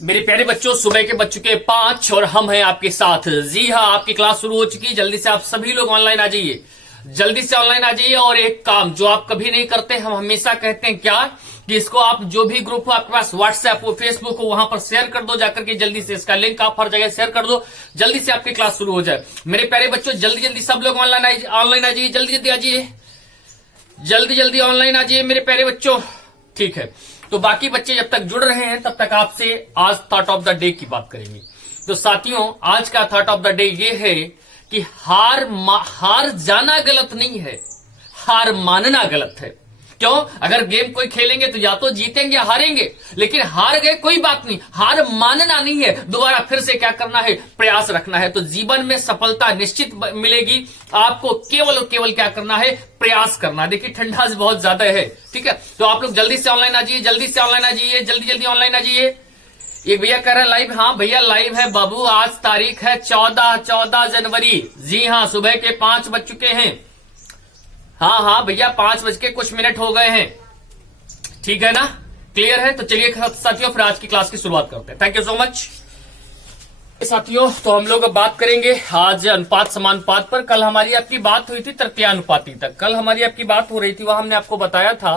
मेरे प्यारे बच्चों, सुबह के बज चुके 5 और हम हैं आपके साथ। जी हाँ, आपकी क्लास शुरू हो चुकी है। जल्दी से आप सभी लोग ऑनलाइन आ जाइए, जल्दी से ऑनलाइन आ जाइए। और एक काम जो आप कभी नहीं करते, हम हमेशा कहते हैं क्या कि इसको आप जो भी ग्रुप हो आपके पास, व्हाट्सएप हो, फेसबुक हो, वहां पर शेयर कर दो जाकर के। जल्दी से इसका लिंक आप हर जगह शेयर कर दो, जल्दी से आपकी क्लास शुरू हो जाए। मेरे प्यारे बच्चों, जल्दी जल्दी सब लोग ऑनलाइन आ जाइए, जल्दी जल्दी आ जाइए, जल्दी जल्दी ऑनलाइन आ जाइए मेरे प्यारे बच्चों। ठीक है, तो बाकी बच्चे जब तक जुड़ रहे हैं तब तक आपसे आज थॉट ऑफ द डे की बात करेंगे। तो साथियों, आज का थॉट ऑफ द डे ये है कि हार जाना गलत नहीं है, हार मानना गलत है। क्यों? अगर गेम कोई खेलेंगे तो या तो जीतेंगे या हारेंगे, लेकिन हार गए कोई बात नहीं, हार मानना नहीं है, दोबारा फिर से क्या करना है, प्रयास रखना है। तो जीवन में सफलता निश्चित मिलेगी आपको, केवल और केवल क्या करना है, प्रयास करना। देखिए ठंडा बहुत ज्यादा है, ठीक है, तो आप लोग जल्दी से ऑनलाइन आ जाइए, जल्दी से ऑनलाइन आ जाइए, जल्दी जल्दी ऑनलाइन आ जाइए। एक भैया कह रहे हैं लाइव। हाँ भैया लाइव है बाबू, आज तारीख है 14 जनवरी। जी हाँ, सुबह के 5 बज चुके हैं। हाँ भैया 5 बज के कुछ मिनट हो गए हैं, ठीक है ना, क्लियर है। तो चलिए साथियों, फिर आज की क्लास की शुरुआत करते हैं। थैंक यू सो मच साथियों। तो हम लोग अब बात करेंगे आज अनुपात समानुपात पर। कल हमारी आपकी बात हुई थी तृतीयानुपाती तक, कल हमारी आपकी बात हो रही थी, वहां हमने आपको बताया था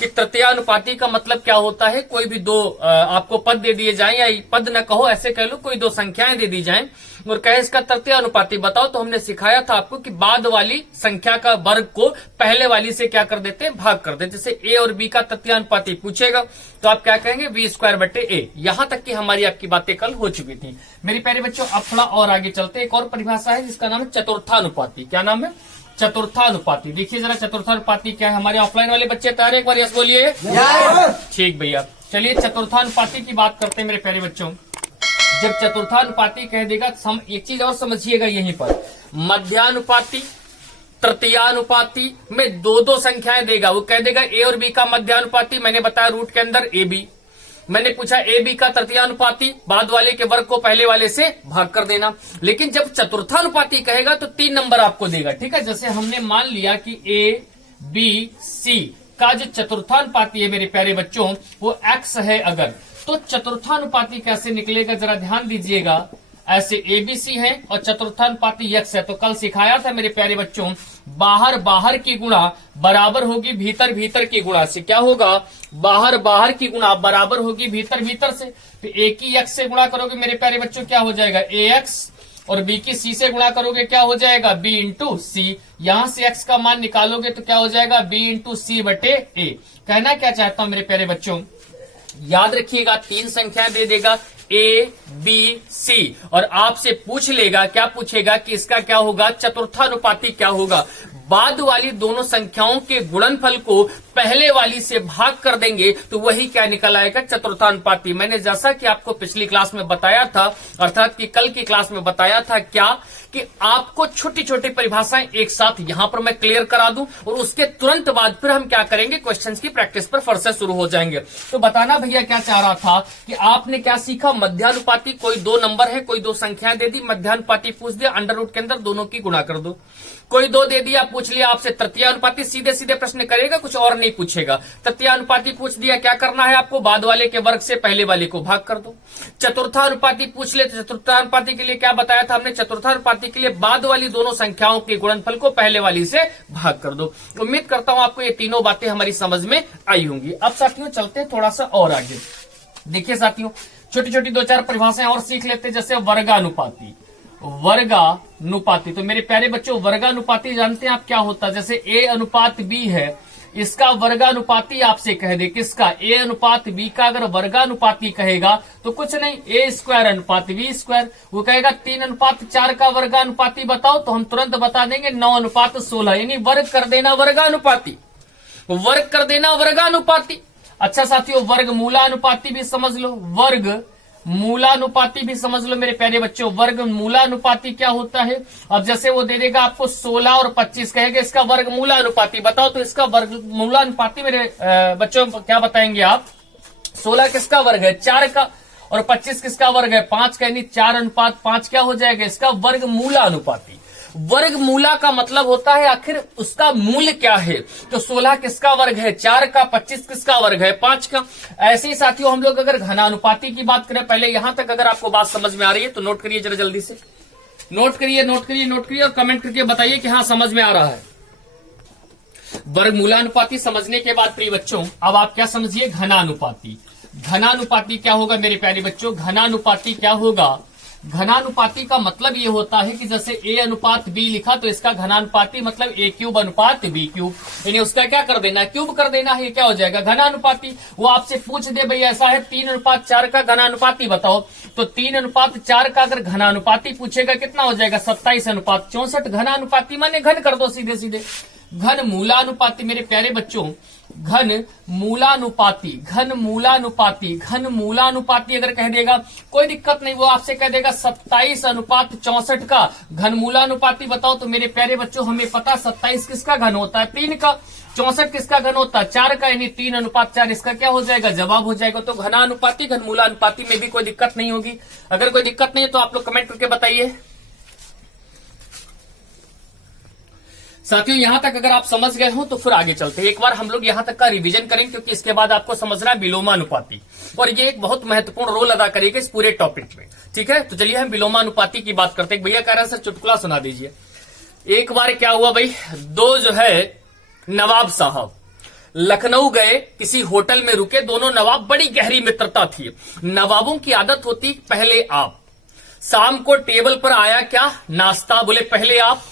कि तृतीयानुपाती का मतलब क्या होता है। कोई भी दो आपको पद दे दिए जाएं, या पद न कहो, ऐसे कह लो, कोई दो संख्याएं दे दी जाएं और कहे इसका तृतीयानुपाती बताओ। तो हमने सिखाया था आपको कि बाद वाली संख्या का वर्ग को पहले वाली से क्या कर देते हैं, भाग कर देते। जैसे ए और बी का तृतीयानुपाती पूछेगा तो आप क्या कहेंगे, b²/a। यहां तक की हमारी आपकी बातें कल हो चुकी थी। मेरे प्यारे बच्चों, अब थोड़ा और आगे चलते। एक और परिभाषा है जिसका नाम है चतुर्थानुपाती। क्या नाम है? चतुर्थानुपाती। देखिए जरा चतुर्थानुपाती क्या है। हमारे ऑफलाइन वाले बच्चे तैयार, एक बार यस बोलिए। ठीक भैया, चलिए चतुर्थानुपाती की बात करते हैं मेरे प्यारे बच्चों। जब चतुर्थानुपाती कह देगा, एक चीज और समझिएगा यहीं पर, मध्यानुपाती तृतीयानुपाती में दो संख्याएं देगा। वो कह देगा ए और बी का मध्यानुपाती, मैंने बताया रूट के अंदर ए बी। मैंने पूछा ए बी का तृतीयानुपाती, बाद वाले के वर्ग को पहले वाले से भाग कर देना। लेकिन जब चतुर्थानुपाती कहेगा तो 3 नंबर आपको देगा, ठीक है। जैसे हमने मान लिया कि ए बी सी का जो चतुर्थानुपाती है मेरे प्यारे बच्चों, वो x है अगर, तो चतुर्थानुपाती कैसे निकलेगा जरा ध्यान दीजिएगा। ऐसे एबीसी है और चतुर्थानुपाती x है। तो कल सिखाया था मेरे प्यारे बच्चों, बाहर की गुणा बराबर होगी भीतर की गुणा से। क्या होगा? बाहर की गुणा बराबर होगी भीतर से। तो a की x से गुणा करोगे मेरे प्यारे बच्चों, क्या हो जाएगा, ax, और b की c से गुणा करोगे क्या हो जाएगा, b इंटू सी। यहां से x का मान निकालोगे तो क्या हो जाएगा, b इंटू सी/a। कहना क्या चाहता हूं मेरे प्यारे बच्चों, याद रखिएगा 3 संख्याएं दे देगा ए बी सी, और आपसे पूछ लेगा, क्या पूछेगा कि इसका क्या होगा, चतुर्थानुपाती क्या होगा। बाद वाली दोनों संख्याओं के गुणनफल को पहले वाली से भाग कर देंगे तो वही क्या निकल आएगा, चतुर्थानुपाती। मैंने जैसा कि आपको पिछली क्लास में बताया था, अर्थात कि कल की क्लास में बताया था क्या, कि आपको छोटी छोटी परिभाषाएं एक साथ यहां पर मैं क्लियर करा दूं और उसके तुरंत बाद फिर हम क्या करेंगे, क्वेश्चंस की प्रैक्टिस पर फिर से शुरू हो जाएंगे। तो बताना भैया क्या चाह रहा था कि आपने क्या सीखा, मध्यानुपाती, कोई 2 नंबर है, कोई 2 संख्याएं दे दी, मध्यानुपाती पूछ दिया, अंडर रूट के अंदर दोनों की गुणा कर दो। कोई 2 दे दिया, पूछ लिया आपसे तृतीयानुपाती, सीधे सीधे प्रश्न करेगा, कुछ और नहीं पूछेगा। तृतीयानुपाती पूछ दिया, क्या करना है आपको, बाद वाले के वर्ग से पहले वाले को भाग कर दो। चतुर्थानुपाती पूछ ले, तो चतुर्थानुपाती के लिए क्या बताया था हमने, चतुर्थानुपाती के लिए बाद वाली दोनों संख्याओं के गुणनफल को पहले वाली से भाग कर दो। उम्मीद करता हूं आपको ये तीनों बातें हमारी समझ में आई होंगी। अब साथियों चलते हैं थोड़ा सा और आगे। देखिए साथियों, छोटी छोटी 2-4 परिभाषाएं और सीख लेते हैं। जैसे वर्गानुपाती, तो मेरे प्यारे बच्चों, वर्गानुपाती जानते हैं आप क्या होता है। जैसे a अनुपात b है, इसका वर्गानुपाती आपसे कह दे, किसका, a अनुपात b का अगर वर्गानुपाती कहेगा तो कुछ नहीं, a² अनुपात b²। वो कहेगा 3:4 का वर्गानुपाती बताओ, तो हम तुरंत बता देंगे 9:16, यानी वर्ग कर देना वर्गानुपाती, वर्ग कर देना वर्गानुपाती। अच्छा साथियों, वर्ग मूलानुपाती भी समझ लो, वर्ग मूलानुपाती भी समझ लो मेरे प्यारे बच्चों। वर्ग मूलानुपाती क्या होता है, अब जैसे वो दे देगा आपको 16 और 25, कहेगा इसका वर्ग मूलानुपाती बताओ, तो इसका वर्ग मूलानुपाती मेरे बच्चों क्या बताएंगे आप, 16 किसका वर्ग है, 4 का, और 25 किसका वर्ग है, 5 का, यानी 4:5 क्या हो जाएगा, इसका वर्ग मूलानुपाती। वर्गमूला का मतलब होता है आखिर उसका मूल क्या है। तो 16 किसका वर्ग है, 4 का। 25 किसका वर्ग है, 5 का। ऐसे ही साथियों हम लोग अगर घनानुपाती की बात करें, पहले यहां तक अगर आपको बात समझ में आ रही है तो नोट करिए जरा जल्दी से, नोट करिए और कमेंट करके बताइए कि हाँ समझ में आ रहा है। वर्गमूलानुपाती समझने के बाद प्रिय बच्चों अब आप क्या समझिए, घनानुपाती। घनानुपाती क्या होगा मेरे प्यारे बच्चों, घनानुपाती क्या होगा, घनानुपाती का मतलब ये होता है कि जैसे a अनुपात b लिखा तो इसका घनानुपाती मतलब a क्यूब अनुपात b क्यूब, यानी उसका क्या कर देना है, क्यूब कर देना है, ये क्या हो जाएगा घनानुपाती। वो आपसे पूछ दे भाई ऐसा है 3:4 का घनानुपाती बताओ, तो 3:4 का अगर घनानुपाती पूछेगा कितना हो जाएगा 27:64। घनानुपाती माने घन कर दो सीधे सीधे। घन मूलानुपाती मेरे प्यारे बच्चों, घन मूलानुपाती अगर कह देगा कोई दिक्कत नहीं, वो आपसे कह देगा 27:64 का घन मूलानुपाती बताओ, तो मेरे प्यारे बच्चों हमें पता 27 किसका घन होता है 3 का, 64 किसका घन होता है 4 का, यानी 3:4 इसका क्या हो जाएगा, जवाब हो जाएगा। तो घनानुपाती घन मूलानुपाती में भी कोई दिक्कत नहीं होगी। अगर कोई दिक्कत नहीं है तो आप लोग कमेंट करके बताइए। साथियों यहां तक अगर आप समझ गए हो तो फिर आगे चलते हैं, एक बार हम लोग यहां तक का रिवीजन करें, क्योंकि इसके बाद आपको समझना है विलोमानुपाती, और ये एक बहुत महत्वपूर्ण रोल अदा करेगा इस पूरे टॉपिक में। ठीक है, तो चलिए हम विलोमानुपाती की बात करते हैं। भैया कह रहे हैं सर चुटकुला सुना दीजिए। एक बार क्या हुआ भाई, दो जो है नवाब साहब लखनऊ गए, किसी होटल में रुके, दोनों नवाब, बड़ी गहरी मित्रता थी। नवाबों की आदत होती पहले आप, शाम को टेबल पर आया क्या नाश्ता, बोले पहले आप,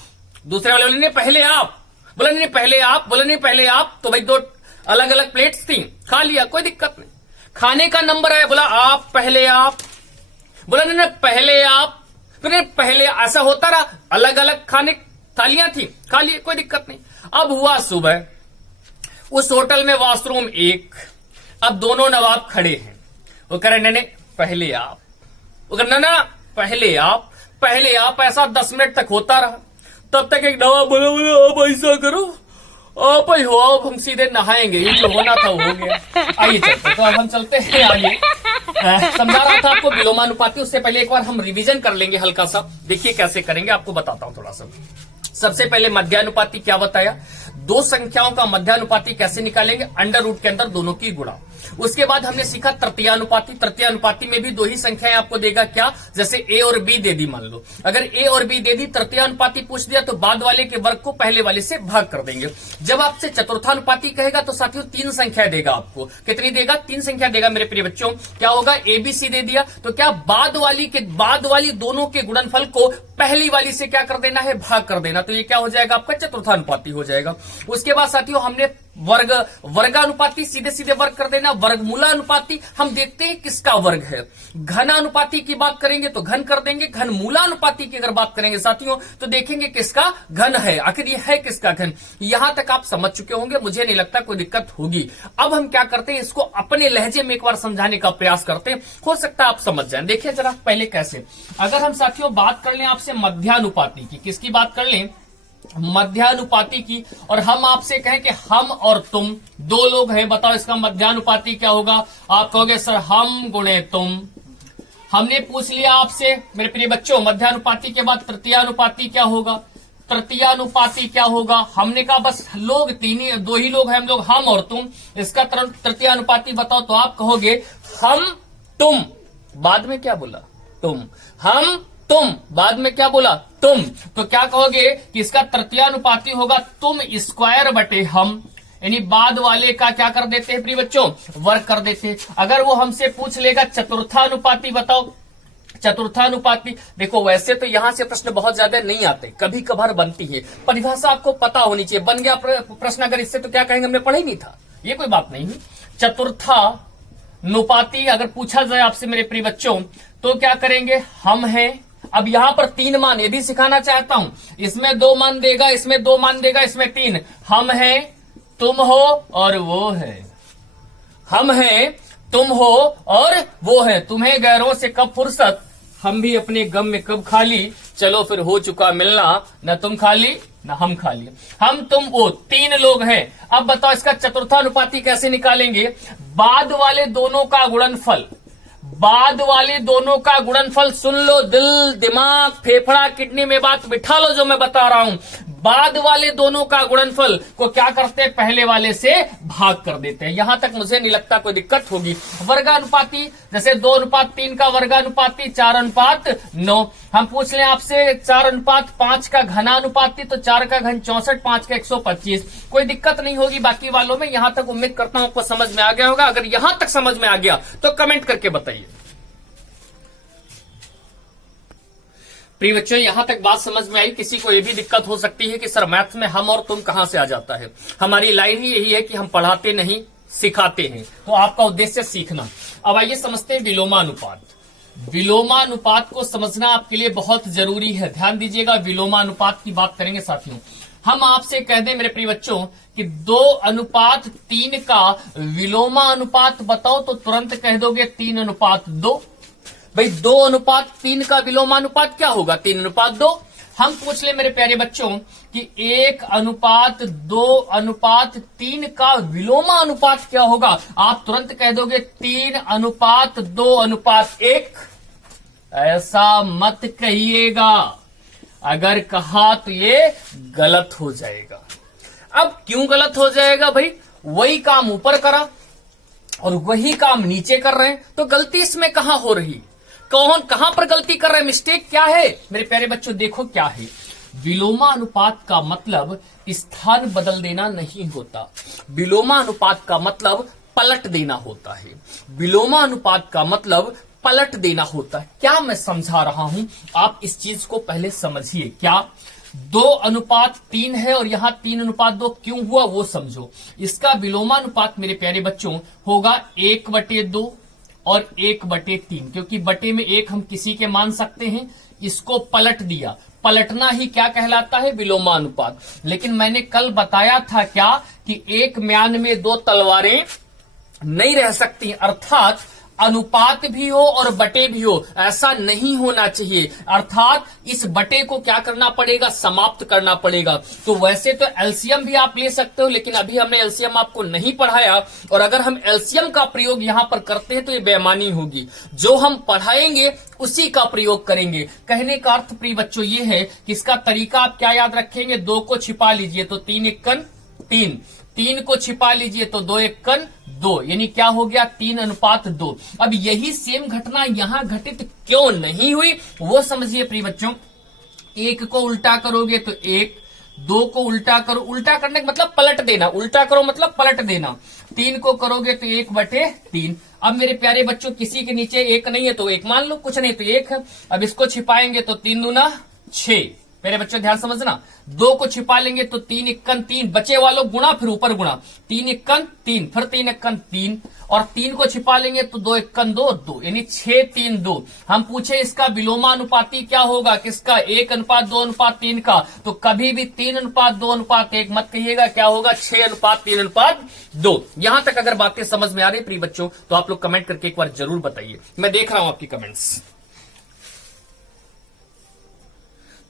दूसरे वाले बोले नहीं पहले आप, बोला नहीं पहले आप, बोला नहीं पहले आप, तो भाई दो अलग अलग प्लेट्स थी, खा लिया कोई दिक्कत नहीं। खाने का नंबर आया, बोला आप पहले आप, बोला नहीं पहले आप, फिर पहले, ऐसा होता रहा, अलग अलग खाने थालियां थी, खा लिए कोई दिक्कत नहीं। अब हुआ सुबह, उस होटल में वॉशरूम एक, अब दोनों नवाब खड़े हैं, वो कह रहे नहीं पहले आप, वो कह ना पहले आप, ऐसा 10 मिनट तक होता रहा। तब तक एक नवाब बोला आप ऐसा करो, आप ही हो, अब हम सीधे नहाएंगे, ये जो होना था वो हो गया। आइए चलते, तो अब हम चलते हैं। आइए समझा रहा था आपको विलोमानुपाती, उससे पहले एक बार हम रिवीजन कर लेंगे हल्का सा, देखिए कैसे करेंगे, आपको बताता हूं थोड़ा सा। सबसे पहले मध्यानुपाती क्या बताया, दो संख्याओं का मध्यानुपाती कैसे निकालेंगे, अंडर रूट के अंदर दोनों की गुणा। उसके बाद हमने सीखा तृतीयानुपाती, तृतीयानुपाती में भी दो ही संख्याएं आपको देगा क्या, जैसे ए और बी दे दी, मान लो अगर ए और बी दे दी, तृतीयानुपाती पूछ दिया तो बाद वाले के वर्ग को पहले वाले से भाग कर देंगे। जब आपसे चतुर्थानुपाती कहेगा तो साथियों 3 संख्या देगा आपको, कितनी देगा, 3 संख्या देगा मेरे प्रिय बच्चों। क्या होगा, ए बी सी दे दिया, तो क्या बाद वाली दोनों के गुणनफल को पहली वाली से क्या कर देना है, भाग कर देना, तो ये क्या हो जाएगा आपका चतुर्थानुपाती हो जाएगा। उसके बाद साथियों हमने वर्गानुपाती सीधे सीधे वर्ग कर देना। वर्गमूलानुपाती हम देखते हैं किसका वर्ग है। घनानुपाती की बात करेंगे तो घन कर देंगे। घनमूलानुपाती की अगर बात करेंगे साथियों तो देखेंगे किसका घन है, आखिर ये है किसका घन। यहां तक आप समझ चुके होंगे, मुझे नहीं लगता कोई दिक्कत होगी। अब हम क्या करते हैं, इसको अपने लहजे में एक बार समझाने का प्रयास करते हैं, हो सकता है आप समझ जाएं। देखिए जरा पहले कैसे, अगर हम साथियों बात कर लें आपसे मध्यानुपाती की, किसकी बात कर लें, मध्यानुपाती की, और हम आपसे कहें कि हम और तुम दो लोग हैं, बताओ इसका मध्यानुपाती क्या होगा। आप कहोगे सर हम गुणे तुम। हमने पूछ लिया आपसे मेरे प्रिय बच्चों मध्यानुपाती के बाद तृतीयानुपाती क्या होगा, तृतीयानुपाती क्या होगा। हमने कहा बस लोग दो ही लोग हैं हम लोग, हम और तुम, इसका तृतीयानुपाती बताओ, तो आप कहोगे हम तुम, बाद में क्या बोला तुम, हम तुम, बाद में क्या बोला तुम, तो क्या कहोगे कि इसका तृतीयानुपाती होगा तुम स्क्वायर बटे हम, यानी बाद वाले का क्या कर देते हैं प्रिय बच्चों, वर्ग कर देते हैं। अगर वो हमसे पूछ लेगा चतुर्थानुपाती बताओ, चतुर्थानुपाती, देखो वैसे तो यहां से प्रश्न बहुत ज्यादा नहीं आते, कभी कभार बनती है, परिभाषा आपको पता होनी चाहिए। बन गया प्रश्न अगर इससे तो क्या कहेंगे हमने पढ़ा ही नहीं था, ये कोई बात नहीं है। चतुर्थानुपाती अगर पूछा जाए आपसे मेरे प्रिय बच्चों तो क्या करेंगे, हम हैं, अब यहां पर 3 मान ये भी सिखाना चाहता हूं, इसमें 2 मान देगा, इसमें 2 मान देगा, इसमें 3, हम हैं, तुम हो और वो है, हम हैं, तुम हो और वो है, तुम्हें गैरों से कब फुर्सत, हम भी अपने गम में कब खाली, चलो फिर हो चुका मिलना, न तुम खाली न हम खाली, हम तुम वो 3 लोग हैं। अब बताओ इसका चतुर्थानुपाती कैसे निकालेंगे, बाद वाले दोनों का गुणनफल, बाद वाले दोनों का गुणनफल सुन लो, दिल दिमाग फेफड़ा किडनी में बात बिठा लो जो मैं बता रहा हूं। बाद वाले दोनों का गुणनफल को क्या करते हैं, पहले वाले से भाग कर देते हैं। यहां तक मुझे नहीं लगता कोई दिक्कत होगी। वर्गानुपाती जैसे 2:3 का वर्गानुपाती 4:9। हम पूछ लें आपसे 4:5 का घनानुपाती, तो 4 का घन 64, 5 का 125। कोई दिक्कत नहीं होगी बाकी वालों में। यहां तक उम्मीद करता हूं आपको समझ में आ गया होगा। अगर यहां तक समझ में आ गया तो कमेंट करके बताइए। प्रिय बच्चों, यहां तक बात समझ में आई। किसी को यह भी दिक्कत हो सकती है कि सर मैथ्स में हम और तुम कहां से आ जाता है। हमारी लाइन ही यही है कि हम पढ़ाते नहीं सिखाते हैं, तो आपका उद्देश्य सीखना। अब आइए समझते हैं विलोमानुपात। विलोमानुपात को समझना आपके लिए बहुत जरूरी है। ध्यान दीजिएगा, विलोमानुपात की बात करेंगे साथियों। हम आपसे कह दें मेरे प्रिय बच्चों कि 2:3 का विलोमानुपात बताओ, तो तुरंत कह दोगे 3:2। भाई 2:3 का विलोमानुपात क्या होगा, 3:2। हम पूछ ले मेरे प्यारे बच्चों कि 1:2:3 का विलोमानुपात क्या होगा, आप तुरंत कह दोगे 3:2:1। ऐसा मत कहिएगा, अगर कहा तो ये गलत हो जाएगा। अब क्यों गलत हो जाएगा भाई, वही काम ऊपर करा और वही काम नीचे कर रहे हैं, तो गलती इसमें कहां हो रही, कौन कहां पर गलती कर रहे हैं, मिस्टेक क्या है मेरे प्यारे बच्चों। देखो क्या है, विलोमानुपात का मतलब स्थान बदल देना नहीं होता। विलोमानुपात का मतलब पलट देना होता है। विलोमानुपात का मतलब पलट देना होता है। क्या मैं समझा रहा हूं, आप इस चीज को पहले समझिए। क्या 2:3 है और यहां 3:2 क्यों हुआ वो समझो। इसका विलोमानुपात मेरे प्यारे बच्चों होगा 1/2 और 1/3, क्योंकि बटे में 1 हम किसी के मान सकते हैं। इसको पलट दिया, पलटना ही क्या कहलाता है, विलोमानुपात। लेकिन मैंने कल बताया था क्या कि एक म्यान में 2 तलवारें नहीं रह सकती, अर्थात अनुपात भी हो और बटे भी हो, ऐसा नहीं होना चाहिए। अर्थात इस बटे को क्या करना पड़ेगा, समाप्त करना पड़ेगा। तो वैसे तो एलसीएम भी आप ले सकते हो, लेकिन अभी हमने एलसीएम आपको नहीं पढ़ाया, और अगर हम एलसीएम का प्रयोग यहां पर करते हैं तो ये बेईमानी होगी। जो हम पढ़ाएंगे उसी का प्रयोग करेंगे। कहने का अर्थ प्रिय बच्चों ये है कि इसका तरीका आप क्या याद रखेंगे, 2 को छिपा लीजिए तो 3×1 3, 3 को छिपा लीजिए तो 2×1 2, यानी क्या हो गया, 3:2। अब यही सेम घटना यहां घटित क्यों नहीं हुई वो समझिए प्रिय बच्चों। 1 को उल्टा करोगे तो 1, 2 को उल्टा करो, उल्टा करने का मतलब पलट देना, उल्टा करो मतलब पलट देना। 3 को करोगे तो 1/3। अब मेरे प्यारे बच्चों किसी के नीचे 1 नहीं है तो 1 मान लो, कुछ नहीं तो 1 है। अब इसको छिपाएंगे तो 3 दूना 6। मेरे बच्चों ध्यान समझना, 2 को छिपा लेंगे तो 3×1 3, बचे वालों गुणा फिर ऊपर गुणा, 3×1 3, फिर 3×1 3, और 3 को छिपा लेंगे तो 2×1 2 2, यानी 6 3 2। हम पूछे इसका विलोमानुपाती क्या होगा, किसका, 1:2:3 का, तो कभी भी 3:2:1 मत कहिएगा, क्या होगा 6:3:2। यहां तक अगर बातें समझ में आ रही प्रिय बच्चों तो आप लोग कमेंट करके एक बार जरूर बताइए, मैं देख रहा हूं आपकी कमेंट्स।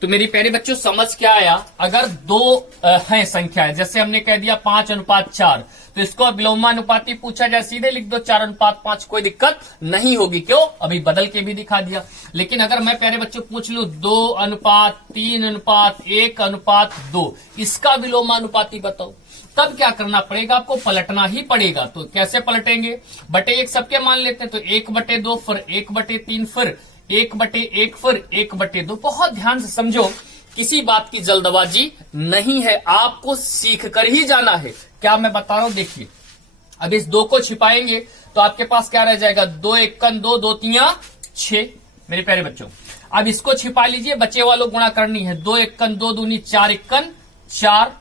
तो मेरी प्यारे बच्चों समझ क्या आया, अगर 2 है संख्याएं, जैसे हमने कह दिया 5:4, तो इसको विलोमानुपाती पूछा जाए सीधे लिख दो 4:5, कोई दिक्कत नहीं होगी। क्यों, अभी बदल के भी दिखा दिया। लेकिन अगर मैं प्यारे बच्चों पूछ लूं 2:3:1:2, इसका विलोमानुपाती बताओ, तब क्या करना पड़ेगा, आपको पलटना ही पड़ेगा। तो कैसे पलटेंगे, बटे 1 सबके मान लेते हैं, तो 1/2 फिर 1/3 फिर 1/1 फिर 1/2। बहुत ध्यान से समझो, किसी बात की जल्दबाजी नहीं है, आपको सीख कर ही जाना है। क्या मैं बता रहा हूं, देखिए अब इस 2 को छिपाएंगे तो आपके पास क्या रह जाएगा, 2×1 2, 2×3 6। मेरे प्यारे बच्चों अब इसको छिपा लीजिए, बचे वालों गुणा करनी है, 2×1 2 दूनी 4×1 4।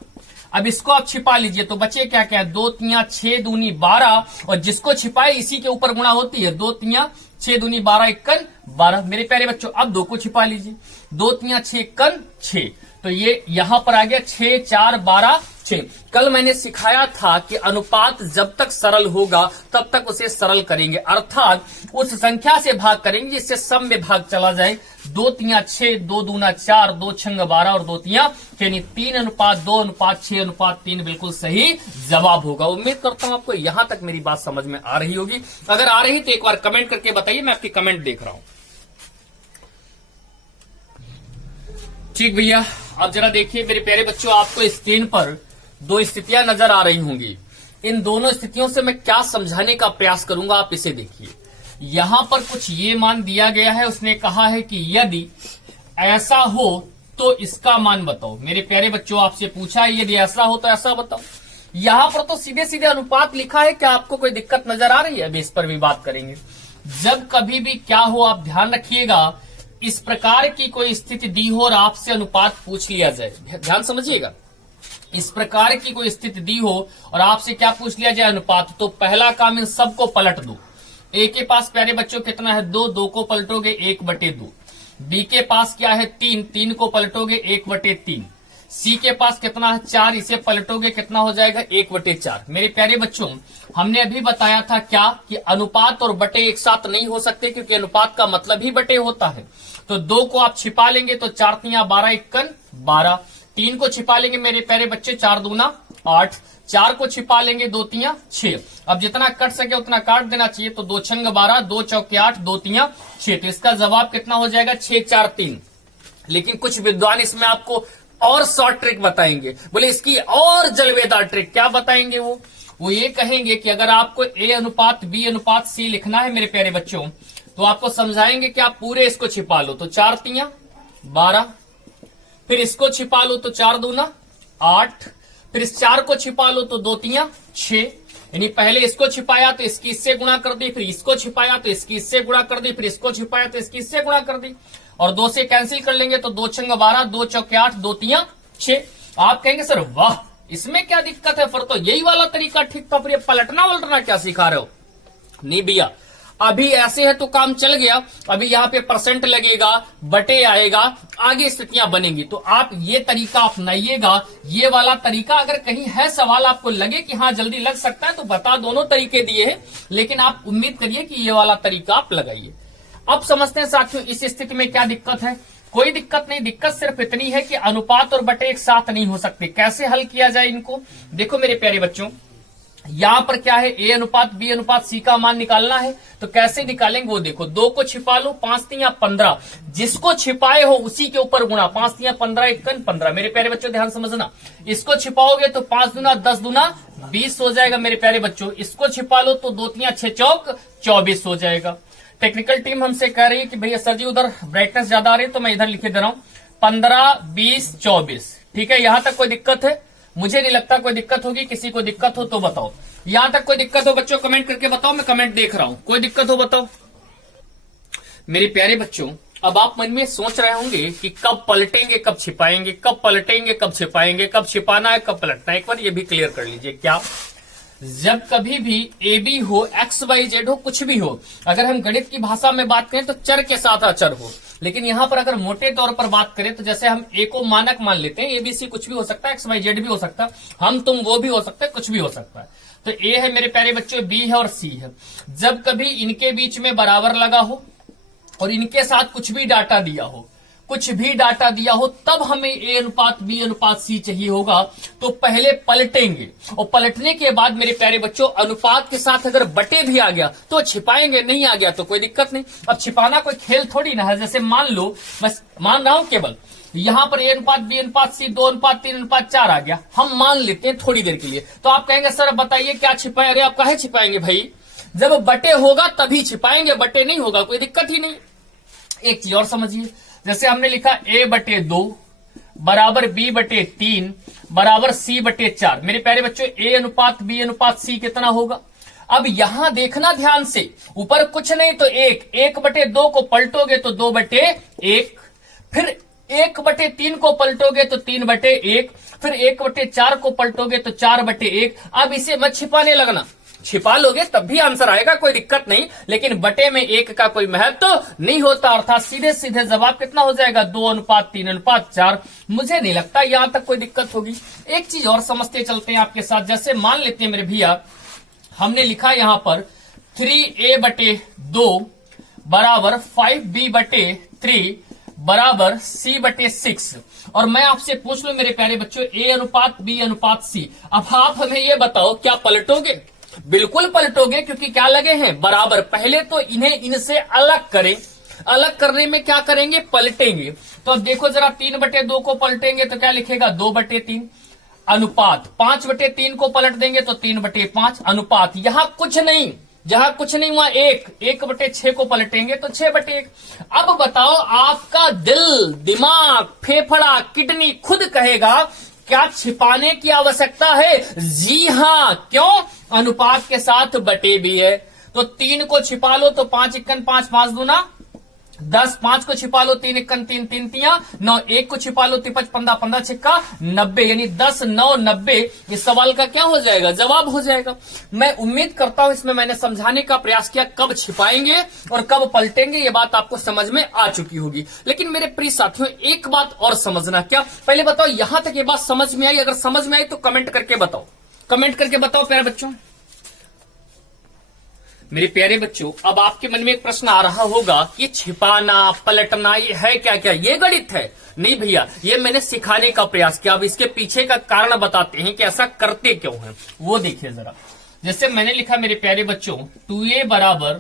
अब इसको आप छिपा लीजिए तो बचे क्या क्या, 2×3 6 दूनी 12, और जिसको छिपाए इसी के ऊपर गुणा होती है, 2×3 6 दूनी 12×1 12। मेरे प्यारे बच्चों अब 2 को छिपा लीजिए, 2×3 6 6, तो ये यहां पर आ गया 6 4 12 6। कल मैंने सिखाया था कि अनुपात जब तक सरल होगा तब तक उसे सरल करेंगे, अर्थात उस संख्या से भाग करेंगे जिससे सम में भाग चला जाए। 2 तिया 6, 2 दूना 4, 2 छंग 12 और 2 तिया 3:2:6:3 बिल्कुल सही जवाब होगा। उम्मीद करता हूं आपको यहां तक मेरी बात समझ में आ रही होगी। अगर आ रही तो एक बार कमेंट करके बताइए, मैं आपकी कमेंट देख रहा हूं। ठीक भैया, अब जरा देखिए मेरे प्यारे बच्चों, आपको स्क्रीन पर 2 स्थितियां नजर आ रही होंगी। इन दोनों स्थितियों से मैं क्या समझाने का प्रयास करूंगा, आप इसे देखिए। यहां पर कुछ ये मान दिया गया है, उसने कहा है कि यदि ऐसा हो तो इसका मान बताओ। मेरे प्यारे बच्चों, आपसे पूछा है यदि ऐसा हो तो ऐसा बताओ। यहां पर तो सीधे सीधे अनुपात लिखा है, क्या आपको कोई दिक्कत नजर आ रही है? अभी इस पर भी बात करेंगे। जब कभी भी क्या हो, आप ध्यान रखिएगा, इस प्रकार की कोई स्थिति दी हो और आपसे अनुपात पूछ लिया जाए, ध्यान समझिएगा, इस प्रकार की कोई स्थिति दी हो और आपसे क्या पूछ लिया जाए, अनुपात, तो पहला काम इन सबको पलट दो। ए के पास प्यारे बच्चों कितना है, 2, 2 को पलटोगे 1/2। बी के पास क्या है, 3, 3 को पलटोगे 1/3। सी के पास कितना है, 4, इसे पलटोगे कितना हो जाएगा, 1/4। मेरे प्यारे बच्चों, हमने अभी बताया था क्या कि अनुपात और बटे एक साथ नहीं हो सकते, क्योंकि अनुपात का मतलब ही बटे होता है। तो 2 को आप छिपा लेंगे तो 4 तिया 12, 1 12। 3 को छिपा लेंगे मेरे प्यारे बच्चे, 4 दूना 8। 4 को छिपा लेंगे 2 तिया 6। अब जितना कट सके उतना काट देना चाहिए, तो 2 छंग 12, 2 चौके 8, 2 तिया 6। तो इसका जवाब कितना हो जाएगा, 6 4 3। लेकिन कुछ विद्वान इसमें आपको और शॉर्ट ट्रिक बताएंगे, बोले इसकी और जलवेदार ट्रिक। क्या बताएंगे वो ये कहेंगे कि अगर आपको A अनुपात B अनुपात C लिखना है मेरे प्यारे बच्चों, तो आपको समझाएंगे कि आप पूरे इसको छिपा लो, तो 4 तिया 12, फिर इसको छिपा लो तो 4 दूना 8, फिर इस 4 को छिपा लो तो 2 तिया 6। यानी पहले इसको छिपाया तो इसकी इससे गुणा कर दी, फिर इसको छिपाया तो इसकी इससे गुणा कर दी, फिर इसको छिपाया तो इसकी इससे गुणा कर दी, और 2 से कैंसिल कर लेंगे तो 2 छंग 12, 2 चौके 8, 2 तिया 6। आप कहेंगे सर वाह, इसमें क्या दिक्कत है, फिर तो यही वाला तरीका ठीक था, फिर ये पलटना वलटना क्या सिखा रहे हो? नहीं भैया, अभी ऐसे है तो काम चल गया। अभी यहाँ पे परसेंट लगेगा, बटे आएगा, आगे स्थितियां बनेंगी। तो आप ये तरीका अपनाइएगा। ये वाला तरीका अगर कहीं है सवाल आपको लगे कि हाँ जल्दी लग सकता है, तो बता, दोनों तरीके दिए हैं, लेकिन आप उम्मीद करिए कि ये वाला तरीका आप लगाइए। अब समझते हैं साथियों, इस स्थिति में क्या दिक्कत है। कोई दिक्कत नहीं, दिक्कत सिर्फ इतनी है कि अनुपात और बटे एक साथ नहीं हो सकते। कैसे हल किया जाए इनको, देखो मेरे प्यारे बच्चों, यहां पर क्या है, A अनुपात B अनुपात C का मान निकालना है। तो कैसे निकालेंगे वो देखो, 2 को छिपा लो, 5 तिया 15, जिसको छिपाए हो उसी के ऊपर गुणा, 5 तिया 15, 1 15। मेरे प्यारे बच्चों ध्यान समझना, इसको छिपाओगे तो 5 दूना 10 दूना 20 हो जाएगा मेरे प्यारे बच्चों। इसको छिपा लो तो 2 तिया 6 चौक 24 हो जाएगा। टेक्निकल टीम हमसे कह रही है कि भैया सर जी उधर ब्राइटनेस ज्यादा आ रही है, तो मैं इधर लिखे दे रहा हूं 15, 20, 24। ठीक है, यहां तक कोई दिक्कत है? मुझे नहीं लगता कोई दिक्कत होगी। किसी को दिक्कत हो तो बताओ। यहां तक कोई दिक्कत हो बच्चों कमेंट करके बताओ, मैं कमेंट देख रहा हूं। कोई दिक्कत हो बताओ मेरे प्यारे बच्चों। अब आप मन में सोच रहे होंगे कि कब पलटेंगे कब छिपाएंगे, कब पलटेंगे कब छिपाएंगे, कब छिपाना है कब पलटना है। एक बार ये भी क्लियर कर लीजिए, क्या जब कभी भी AB हो, XYZ हो, कुछ भी हो, अगर हम गणित की भाषा में बात करें तो चर के साथ अचर हो। लेकिन यहां पर अगर मोटे तौर पर बात करें तो जैसे हम A को मानक मान लेते हैं, ABC कुछ भी हो सकता है, XYZ भी हो सकता है, हम तुम वो भी हो सकता है, कुछ भी हो सकता है। तो A है मेरे प्यारे बच्चों, B है और C है। जब कभी इनके बीच में बराबर लगा हो और इनके साथ कुछ भी डाटा दिया हो, कुछ भी डाटा दिया हो, तब हमें A अनुपात B अनुपात C चाहिए होगा। तो पहले पलटेंगे और पलटने के बाद मेरे प्यारे बच्चों अनुपात के साथ अगर बटे भी आ गया तो छिपाएंगे, नहीं आ गया तो कोई दिक्कत नहीं। अब छिपाना कोई खेल थोड़ी ना है। जैसे मान लो, मैं मान रहा हूं केवल यहां पर A अनुपात B अनुपात C 2 अनुपात 3 अनुपात 4 आ गया, हम मान लेते हैं थोड़ी देर के लिए। तो आप कहेंगे सर बताइए क्या छिपाए? अरे आप काहे छिपाएंगे भाई, जब बटे होगा तभी छिपाएंगे, बटे नहीं होगा कोई दिक्कत ही नहीं। एक चीज और समझिए, जैसे हमने लिखा A/2 बराबर B/3 बराबर C/4। मेरे प्यारे बच्चों A अनुपात B अनुपात C कितना होगा? अब यहां देखना ध्यान से, ऊपर कुछ नहीं तो 1/2 को पलटोगे तो 2/1, फिर 1/3 को पलटोगे तो 3/1, फिर 1/4 को पलटोगे तो 4/1। अब इसे मत छिपाने लगना, छिपा लोगे तब भी आंसर आएगा, कोई दिक्कत नहीं, लेकिन बटे में 1 का कोई महत्व तो नहीं होता, अर्थात सीधे सीधे जवाब कितना हो जाएगा 2:3:4। मुझे नहीं लगता यहां तक कोई दिक्कत होगी। एक चीज और समझते चलते हैं आपके साथ। जैसे मान लेते हैं मेरे भैया, हमने लिखा यहां पर 3a/2 बराबर 5b/3 बराबर c/6, और मैं आपसे पूछ लूं मेरे प्यारे बच्चों a:b:c। अब आप हमें ये बताओ, क्या पलटोगे? बिल्कुल पलटोगे, क्योंकि क्या लगे हैं बराबर। पहले तो इन्हें इनसे अलग करें, अलग करने में क्या करेंगे, पलटेंगे। तो अब देखो जरा 3/2 को पलटेंगे तो क्या लिखेगा 2/3 अनुपात 5/3 को पलट देंगे तो 3/5 अनुपात, यहां कुछ नहीं, जहां कुछ नहीं वहां 1/6 को पलटेंगे तो 6/1। अब बताओ, आपका दिल, दिमाग, फेफड़ा, किडनी खुद कहेगा क्या छिपाने की आवश्यकता है? जी हां, क्यों? अनुपात के साथ बटे भी है, तो 3 को छिपा लो तो 5×1 5, 5×2 10, 5 को छिपा लो 3×1 3, 3×3 9, 1 को छिपा लो 3×5 15, 15×6 90, यानी 10 9 90। इस सवाल का क्या हो जाएगा, जवाब हो जाएगा। मैं उम्मीद करता हूं इसमें मैंने समझाने का प्रयास किया, कब छिपाएंगे और कब पलटेंगे ये बात आपको समझ में आ चुकी होगी। लेकिन मेरे प्रिय साथियों, एक बात और समझना, क्या पहले बताओ यहां तक ये बात समझ में आई? अगर समझ में आई तो कमेंट करके बताओ, कमेंट करके बताओ प्यारे बच्चों। मेरे प्यारे बच्चों, अब आपके मन में एक प्रश्न आ रहा होगा कि छिपाना पलटना ये है क्या? क्या ये गणित है? नहीं भैया, ये मैंने सिखाने का प्रयास किया। अब इसके पीछे का कारण बताते हैं कि ऐसा करते क्यों है, वो देखिए जरा। जैसे मैंने लिखा मेरे प्यारे बच्चों 2a बराबर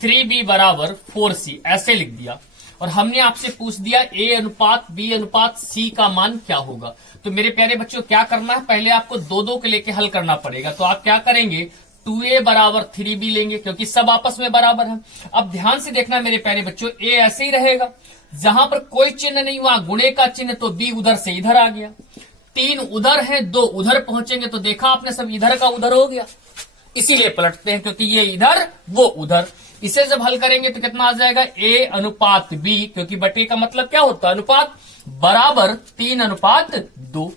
3b बराबर 4c, ऐसे लिख दिया, और हमने आपसे पूछ दिया a:b:c का मान क्या होगा। तो मेरे प्यारे बच्चों क्या करना है, पहले आपको 2-2 के लेके हल करना पड़ेगा। तो आप क्या करेंगे, 2a बराबर 3b लेंगे, क्योंकि सब आपस में बराबर है। अब ध्यान से देखना मेरे प्यारे बच्चों, a ऐसे ही रहेगा, जहां पर कोई चिन्ह नहीं, वहां गुणे का चिन्ह, तो b उधर से इधर आ गया। 3 उधर है, 2 उधर पहुंचेंगे, तो देखा आपने सब इधर का उधर हो गया। इसीलिए पलटते हैं, क्योंकि ये इधर वो उधर। इसे जब हल करेंगे तो कितना आ जाएगा, a:b, क्योंकि बटे का मतलब क्या होता है अनुपात, बराबर 3:2।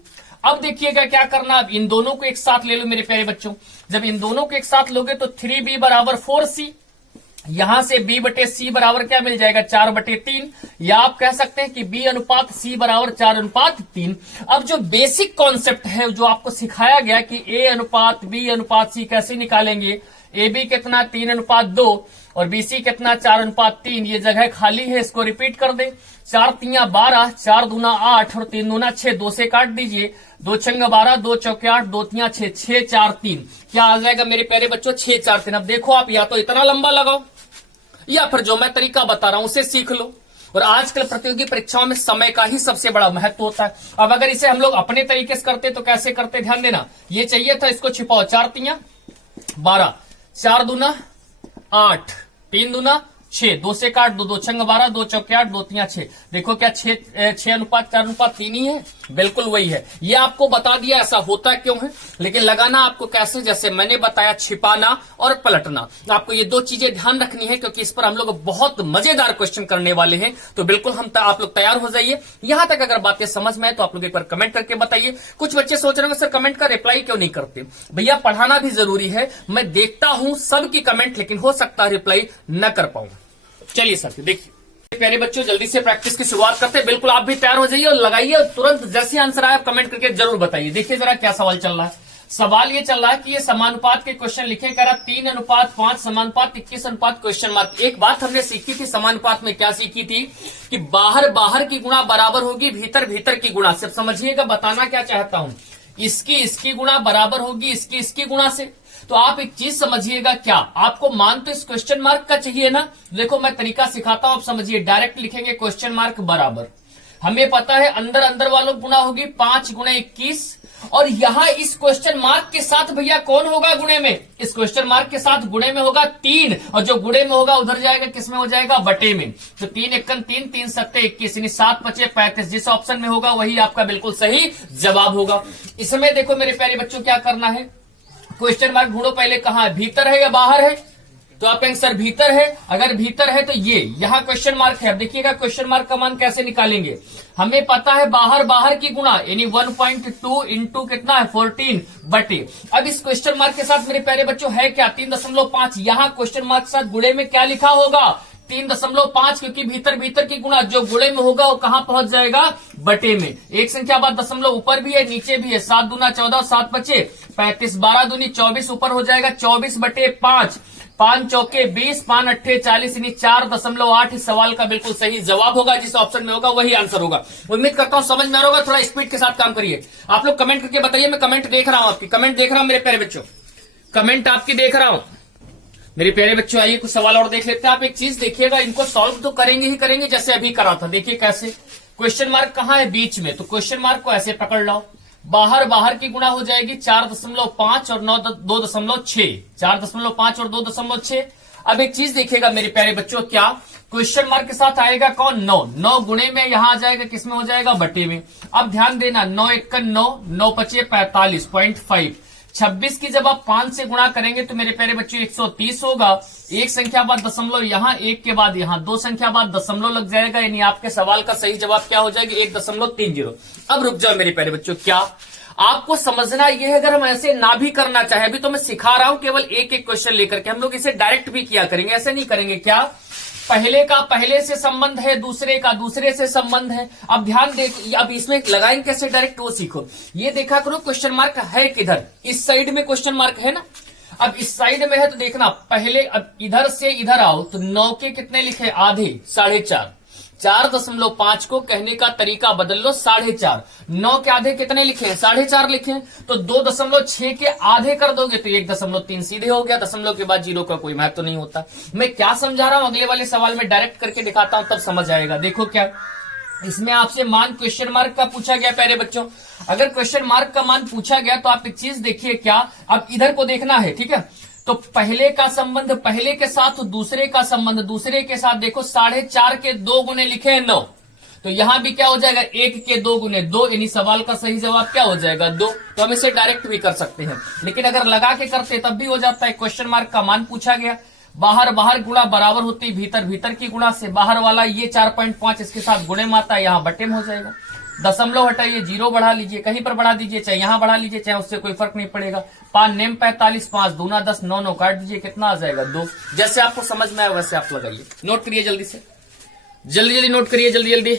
अब देखिएगा क्या करना, अब इन दोनों को एक साथ ले लो मेरे प्यारे बच्चों। जब इन दोनों को एक साथ लोगे तो 3b बराबर 4c, यहां से b/c बराबर क्या मिल जाएगा 4/3, या आप कह सकते हैं कि b:c बराबर 4:3। अब जो बेसिक कॉन्सेप्ट है जो आपको सिखाया गया कि a:b:c कैसे निकालेंगे, ab कितना 3:2 और bc कितना 4:3, ये जगह खाली है, इसको रिपीट कर दे। 4×3 12, 4×2 8 और 3×2 6, 2 से काट दीजिए, 2×6 12, 2×4 8, 2×3 6, 6×4=3। क्या आ जाएगा मेरे प्यारे बच्चों 6×4=3। अब देखो आप या तो इतना लंबा लगाओ या फिर जो मैं तरीका बता रहा हूं उसे सीख लो। और आजकल प्रतियोगी परीक्षाओं में समय का ही सबसे बड़ा महत्व होता है। अब अगर इसे हम लोग अपने तरीके से करते तो कैसे करते, ध्यान देना। ये चाहिए था, इसको छिपाओ, 4×3 12, 4×2 8, 3×2 6, 2 से काट दो, 2×6 12, 2×4 8, 2×3 6। देखो क्या 6:4:3 ही है, बिल्कुल वही है। ये आपको बता दिया ऐसा होता क्यों है, लेकिन लगाना आपको कैसे, जैसे मैंने बताया छिपाना और पलटना। आपको ये 2 चीजें ध्यान रखनी है, क्योंकि इस पर हम लोग बहुत मजेदार क्वेश्चन करने वाले हैं। तो बिल्कुल आप लोग तैयार हो जाइए। यहां तक अगर बातें समझ में आए तो आप लोग एक बार कमेंट करके बताइए। कुछ बच्चे सोच रहे होंगे सर कमेंट का रिप्लाई क्यों नहीं करते। भैया पढ़ाना भी जरूरी है, मैं देखता हूं सबकी कमेंट, लेकिन हो सकता है रिप्लाई न कर पाऊं। चलिए सर देखिए प्यारे बच्चों, जल्दी से प्रैक्टिस की शुरुआत करते हैं। बिल्कुल आप भी तैयार हो जाइए और लगाइए, और तुरंत जैसे आंसर आए आप कमेंट करके जरूर बताइए। देखिए जरा क्या सवाल चल रहा है। सवाल ये चल रहा है कि ये समानुपात के क्वेश्चन लिखे, कह रहा 3:5 समानुपात 21 क्वेश्चन मार्क। एक बात हमने सीखी थी समानुपात में, क्या सीखी थी कि बाहर की गुणा बराबर होगी भीतर की गुणा से। समझिएगा बताना क्या चाहता हूं, इसकी गुणा बराबर होगी इसकी गुणा से। तो आप एक चीज समझिएगा, क्या आपको मान तो इस क्वेश्चन मार्क का चाहिए ना। देखो मैं तरीका सिखाता हूं, आप समझिए। डायरेक्ट लिखेंगे क्वेश्चन मार्क बराबर, हमें पता है अंदर वालों गुणा होगी 5 × 21, और यहां इस क्वेश्चन मार्क के साथ भैया कौन होगा गुणे में, इस क्वेश्चन मार्क के साथ गुणे में होगा 3, और जो गुणे में होगा उधर जाएगा किसमें हो जाएगा, बटे में। तो 3×1 3, 3×7 21, यानी 7×5 35। जिस ऑप्शन में होगा वही आपका बिल्कुल सही जवाब होगा। इसमें देखो मेरे प्यारे बच्चों क्या करना है, क्वेश्चन मार्क ढूंढो पहले, कहां है, भीतर है या बाहर है। तो आप कहेंगे सर भीतर है, अगर भीतर है तो ये यहाँ क्वेश्चन मार्क है। अब देखिएगा क्वेश्चन मार्क का मान कैसे निकालेंगे, हमें पता है बाहर बाहर की गुणा यानी 1.2 इंटू कितना है 14 बटे। अब इस क्वेश्चन मार्क के साथ मेरे प्यारे बच्चों है क्या 3.5, यहाँ क्वेश्चन मार्क के साथ गुणे में क्या लिखा होगा 3.5, क्योंकि भीतर भीतर की गुणा जो गुणे में होगा वो कहां पहुंच जाएगा बटे में। एक संख्या बाद दशमलव ऊपर भी है नीचे भी है, 7 दूना 14, 7 बचे 35, 12 दूनी 24 ऊपर हो जाएगा 24 बटे 5, 5 चौके 20, 5 अट्ठे 40 यानी 4.8 इस सवाल का बिल्कुल सही जवाब होगा। जिस ऑप्शन में होगा वही आंसर होगा। उम्मीद करता हूं समझ में आ रहा होगा। थोड़ा स्पीड के साथ काम करिए। आप लोग कमेंट करके बताइए, मैं कमेंट देख रहा हूं, आपकी कमेंट देख रहा हूं मेरे प्यारे बच्चों, कमेंट आपकी देख रहा हूं मेरे प्यारे बच्चों। आइए कुछ सवाल और देख लेते हैं। आप एक चीज देखिएगा, इनको सॉल्व तो करेंगे ही करेंगे जैसे अभी करा था। देखिए कैसे, क्वेश्चन मार्क कहाँ है बीच में, तो क्वेश्चन मार्क को ऐसे पकड़ लो, बाहर बाहर की गुणा हो जाएगी 4.5 और 2.6, 4.5 और 2.6। अब एक चीज देखिएगा मेरे प्यारे बच्चों, क्या क्वेश्चन मार्क के साथ आएगा कौन 9 गुणे में यहां आ जाएगा, किसमें हो जाएगा बटे में। अब ध्यान देना 9 1 9, 9 5 45.5, 26 की जब आप 5 से गुणा करेंगे तो मेरे प्यारे बच्चों 130 होगा। एक संख्या बाद दशमलव यहाँ, एक के बाद यहाँ, 2 संख्या बाद दशमलव लग जाएगा, यानी आपके सवाल का सही जवाब क्या हो जाएगा 1.30। अब रुक जाओ मेरे प्यारे बच्चों, क्या आपको समझना यह है, अगर हम ऐसे ना भी करना चाहे, अभी तो मैं सिखा रहा हूं केवल एक एक क्वेश्चन लेकर के, हम लोग इसे डायरेक्ट भी किया करेंगे, ऐसे नहीं करेंगे। क्या पहले का पहले से संबंध है, दूसरे का दूसरे से संबंध है। अब ध्यान दे, अब इसमें लगाएंगे कैसे डायरेक्ट वो सीखो। ये देखा करो क्वेश्चन मार्क है किधर, इस साइड में क्वेश्चन मार्क है ना। अब इस साइड में है तो देखना पहले, अब इधर से इधर आओ तो 9 के कितने लिखे आधे 4.5, 4.5 को कहने का तरीका बदल लो 4.5, 9 के आधे कितने लिखे हैं 4.5 लिखे, तो 2.6 के आधे कर दोगे तो 1.3 सीधे हो गया, दशमलव के बाद 0 का कोई महत्व नहीं होता। मैं क्या समझा रहा हूं अगले वाले सवाल में डायरेक्ट करके दिखाता हूं तब समझ आएगा। देखो क्या इसमें आपसे मान क्वेश्चन मार्क का पूछा गया प्यारे बच्चों, अगर क्वेश्चन मार्क का मान पूछा गया तो आप एक चीज देखिए, क्या अब इधर को देखना है, ठीक है, तो पहले का संबंध पहले के साथ, दूसरे का संबंध दूसरे के साथ। देखो 4.5 के 2 गुने लिखे हैं 9, तो यहां भी क्या हो जाएगा 1 के 2 गुने 2, यानी सवाल का सही जवाब क्या हो जाएगा 2। तो हम इसे डायरेक्ट भी कर सकते हैं, लेकिन अगर लगा के करते तब भी हो जाता है। क्वेश्चन मार्क का मान पूछा गया, बाहर बाहर गुणा बराबर होती भीतर भीतर की गुणा से, बाहर वाला ये 4.5 इसके साथ गुणे में आता है, यहाँ बटे में हो जाएगा। दशमलव हटाइए, 0 बढ़ा लीजिए, कहीं पर बढ़ा दीजिए, चाहे यहां बढ़ा लीजिए चाहे उससे कोई फर्क नहीं पड़ेगा। 5 नेम 45, 5 दूना 10, 9 9 काट दीजिए, कितना आ जाएगा 2। जैसे आपको समझ में आए वैसे आप लगाइए, नोट करिए जल्दी से, जल्दी जल्दी नोट करिए, जल्दी जल्दी।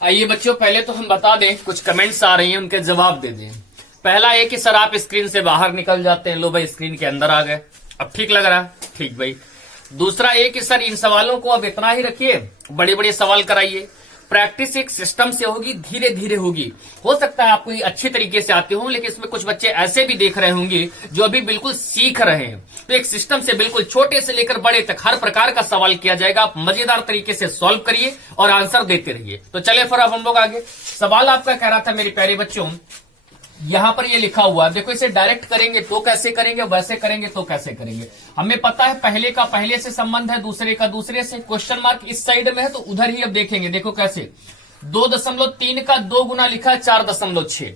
आइए बच्चों पहले तो हम बता दें, कुछ कमेंट्स आ रही हैं उनके जवाब दे दें। पहला है कि सर आप स्क्रीन से बाहर निकल जाते हैं, लो भाई स्क्रीन के अंदर आ गए, अब ठीक लग रहा है, ठीक भाई। दूसरा ये कि सर इन सवालों को अब इतना ही रखिए, बड़े बड़े सवाल कराइए, प्रैक्टिस एक सिस्टम से होगी, धीरे धीरे होगी। हो सकता है आपको ये अच्छी तरीके से आते हो, लेकिन इसमें कुछ बच्चे ऐसे भी देख रहे होंगे जो अभी बिल्कुल सीख रहे हैं। तो एक सिस्टम से बिल्कुल छोटे से लेकर बड़े तक हर प्रकार का सवाल किया जाएगा, आप मजेदार तरीके से सॉल्व करिए और आंसर देते रहिए। तो चले फिर अब हम लोग आगे। सवाल आपका कह रहा था मेरे प्यारे बच्चों, यहां पर ये लिखा हुआ है, देखो इसे डायरेक्ट करेंगे तो कैसे करेंगे, वैसे करेंगे तो कैसे करेंगे। हमें पता है पहले का पहले से संबंध है, दूसरे का दूसरे से। क्वेश्चन मार्क इस साइड में है तो उधर ही अब देखेंगे। देखो कैसे 2.3 का 2 गुना लिखा है 4.6,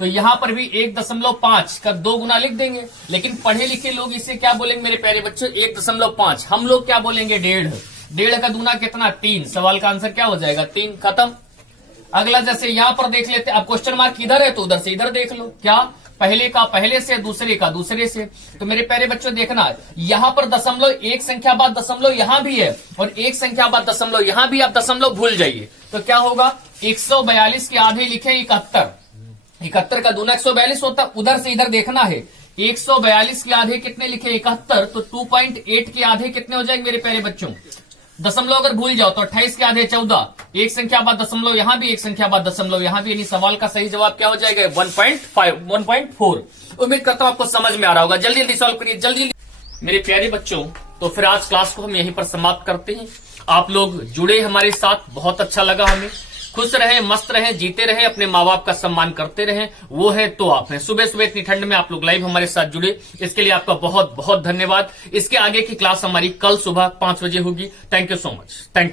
तो यहां पर भी 1.5 का 2 गुना लिख देंगे। लेकिन पढ़े लिखे लोग इसे क्या बोलेंगे मेरे प्यारे बच्चों 1.5, हम लोग क्या बोलेंगे 1.5 का दूना कितना 3, सवाल का आंसर क्या हो जाएगा 3, खत्म। अगला जैसे यहां पर देख लेते, अब क्वेश्चन मार्क इधर है तो उधर से इधर देख लो, क्या पहले का पहले से, दूसरे का दूसरे से। तो मेरे प्यारे बच्चों देखना यहां पर दशमलव, एक संख्या बाद दशमलव यहां भी है और एक संख्या बाद दशमलव यहां भी, आप दशमलव भूल जाइए। तो क्या होगा 142 के आधे लिखे 71, 71 का दूना 142 होता, उधर से इधर देखना है। 142 के आधे कितने लिखे 71, तो 2.8 के आधे कितने हो जाएंगे मेरे प्यारे बच्चों, दशमलव अगर भूल जाओ तो 28 के आधे 14, एक संख्या बाद दशमलव यहां भी, एक संख्या बाद दशमलव यहां भी, यानी सवाल का सही जवाब क्या हो जाएगा 1.4। उम्मीद करता हूं आपको समझ में आ रहा होगा। जल्दी जल्दी सॉल्व करिए, जल्दी जल्दी मेरे प्यारे बच्चों। तो फिर आज क्लास को हम यहीं पर समाप्त करते हैं। आप लोग जुड़े हमारे साथ, बहुत अच्छा लगा हमें। खुश रहे, मस्त रहे, जीते रहे, अपने माँ बाप का सम्मान करते रहे, वो है तो आप हैं। सुबह सुबह इतनी ठंड में आप लोग लाइव हमारे साथ जुड़े, इसके लिए आपका बहुत बहुत धन्यवाद। इसके आगे की क्लास हमारी कल सुबह 5 बजे होगी। Thank you so much, thank you.